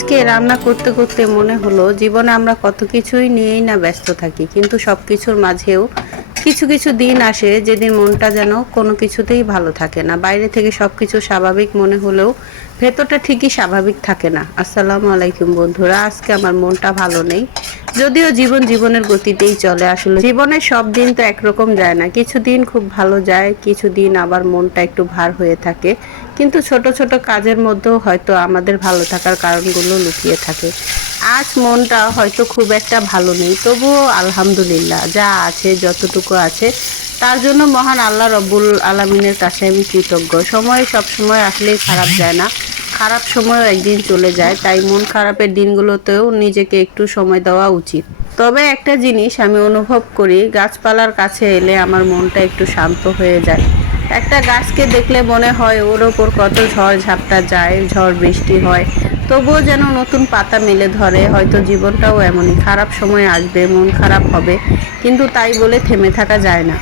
আজকে রান্না করতে করতে মনে হলো জীবনে আমরা কত কিছুই নিয়েই না ব্যস্ত থাকি, কিন্তু সব কিছুর মাঝেও কিছু কিছু দিন আসে যেদিন মনটা যেন কোনো কিছুতেই ভালো থাকে না। বাইরে থেকে সব কিছু স্বাভাবিক মনে হলেও ভেতরটা ঠিকই স্বাভাবিক থাকে না। আসসালামু আলাইকুম বন্ধুরা, আজকে আমার মনটা ভালো নেই। যদিও জীবন জীবনের গতিতেই চলে, আসলে জীবনের সব দিন তো একরকম যায় না। কিছু দিন খুব ভালো যায়, কিছু দিন আবার মনটা একটু ভার হয়ে থাকে। কিন্তু ছোট ছোট কাজের মধ্যেও হয়তো আমাদের ভালো থাকার কারণগুলো লুকিয়ে থাকে। আজ মনটা হয়তো খুব একটা ভালো নেই, তবুও আলহামদুলিল্লাহ, যা আছে যতটুকু আছে তার জন্য মহান আল্লাহ রব্বুল আলামিনের কাছে আমি কৃতজ্ঞ। সময় সব সময় আসলেই খারাপ যায় না, খারাপ সময়ও একদিন চলে যায়, তাই মন খারাপের দিনগুলোতেও নিজেকে একটু সময় দেওয়া উচিত। তবে একটা জিনিস আমি অনুভব করি, গাছপালার কাছে এলে আমার মনটা একটু শান্ত হয়ে যায়। একটা গাছকে দেখলে মনে হয় ওর ওপর কত ঝড় ঝাপটা যায়, ঝড় বৃষ্টি হয়, তবুও যেন নতুন পাতা মেলে ধরে। হয়তো জীবনটাও এমনই, খারাপ সময় আসবে, মন খারাপ হবে, কিন্তু তাই বলে থেমে থাকা যায় না।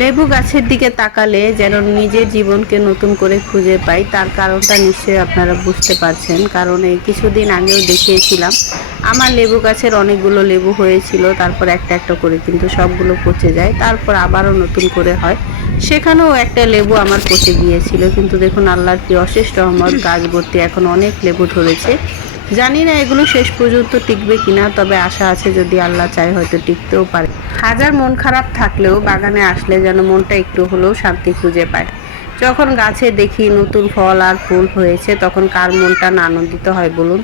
লেবু গাছের দিকে তাকালে যেন নিজের জীবনকে নতুন করে খুঁজে পাই, তার কারণটা নিশ্চয়ই আপনারা বুঝতে পারছেন। কারণ এই কিছুদিন আগেও দেখিয়েছিলাম আমার লেবু গাছের অনেকগুলো লেবু হয়েছিল, তারপর একটা একটা করে কিন্তু সবগুলো পচে যায়, তারপর আবারও নতুন করে হয়। সেখানেও একটা লেবু আমার পচে গিয়েছিল, কিন্তু দেখুন আল্লাহর কি অশেষ রহমত, গাছ ভর্তি এখন অনেক লেবু ধরেছে। জানি না এগুলো শেষ পর্যন্ত টিকবে কিনা, তবে আশা আছে যদি আল্লাহ চায় হয়তো টিকতেও পারে। হাজার মন খারাপ থাকলেও বাগানে আসলে যেন মনটা একটু হলেও শান্তি খুঁজে পায়। যখন গাছে দেখি নতুন ফল আর ফুল হয়েছে, তখন কার মনটা না আনন্দিত হয় বলুন।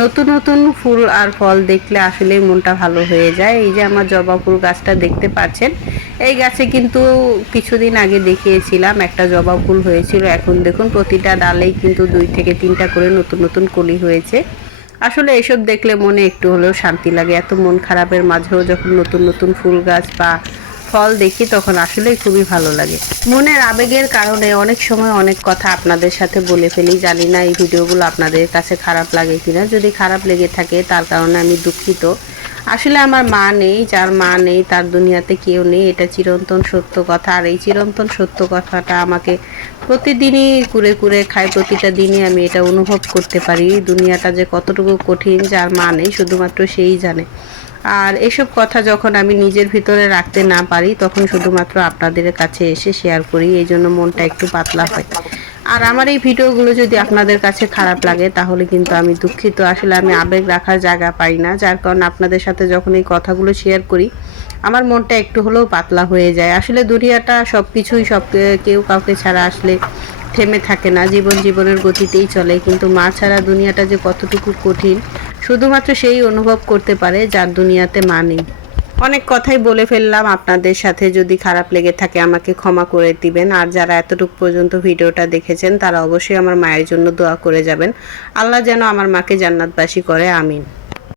নতুন নতুন ফুল আর ফল দেখলে আসলেই মনটা ভালো হয়ে যায়। এই যে আমার জবা ফুল গাছটা দেখতে পাচ্ছেন, এই গাছে কিন্তু কিছুদিন আগে দেখিয়েছিলাম একটা জবা ফুল হয়েছিল, এখন দেখুন প্রতিটা ডালেই কিন্তু 2 থেকে 3টা করে নতুন নতুন কলি হয়েছে। আসলে এসব দেখলে মনে একটু হলেও শান্তি লাগে। এত মন খারাপের মাঝেও যখন নতুন নতুন ফুল গাছ বা ফল দেখি তখন আসলেই খুবই ভালো লাগে। মনের আবেগের কারণে অনেক সময় অনেক কথা আপনাদের সাথে বলে ফেলি, জানি না এই ভিডিওগুলো আপনাদের কাছে খারাপ লাগে কিনা। যদি খারাপ লেগে থাকে তার কারণে আমি দুঃখিত। আসলে আমার মা নেই, যার মা নেই তার দুনিয়াতে কেউ নেই, এটা চিরন্তন সত্য কথা। আর এই চিরন্তন সত্য কথাটা আমাকে প্রতিদিনই কুরে কুরে খায়, প্রতিটা দিনই আমি এটা অনুভব করতে পারি। দুনিয়াটা যে কতটুকু কঠিন, যার মা নেই শুধুমাত্র সেই জানে। আর এসব কথা যখন আমি নিজের ভিতরে রাখতে না পারি, তখন শুধুমাত্র আপনাদের কাছে এসে শেয়ার করি, এই জন্য মনটা একটু পাতলা হয়। আর আমার এই ভিডিওগুলো যদি আপনাদের কাছে খারাপ লাগে তাহলে কিন্তু আমি দুঃখিত। আসলে আমি আবেগ রাখার জায়গা পাই না, যার কারণে আপনাদের সাথে যখন এই কথাগুলো শেয়ার করি আমার মনটা একটু হলেও পাতলা হয়ে যায়। আসলে দুনিয়াটা সব কিছুই কেউ কাউকে ছাড়া আসলে থেমে থাকে না, জীবন জীবনের গতিতেই চলে, কিন্তু মা ছাড়া দুনিয়াটা যে কতটুকু কঠিন শুধুমাত্র সেই অনুভব করতে পারে যার দুনিয়াতে মা নেই। অনেক কথাই বলে ফেললাম আপনাদের সাথে, যদি খারাপ লেগে থাকে আমাকে ক্ষমা করে দিবেন। আর যারা এতটুকু পর্যন্ত ভিডিওটা দেখেছেন তারা অবশ্যই আমার মায়ের জন্য দোয়া করে যাবেন। আল্লাহ যেন আমার মাকে জান্নাতবাসী করে, আমিন।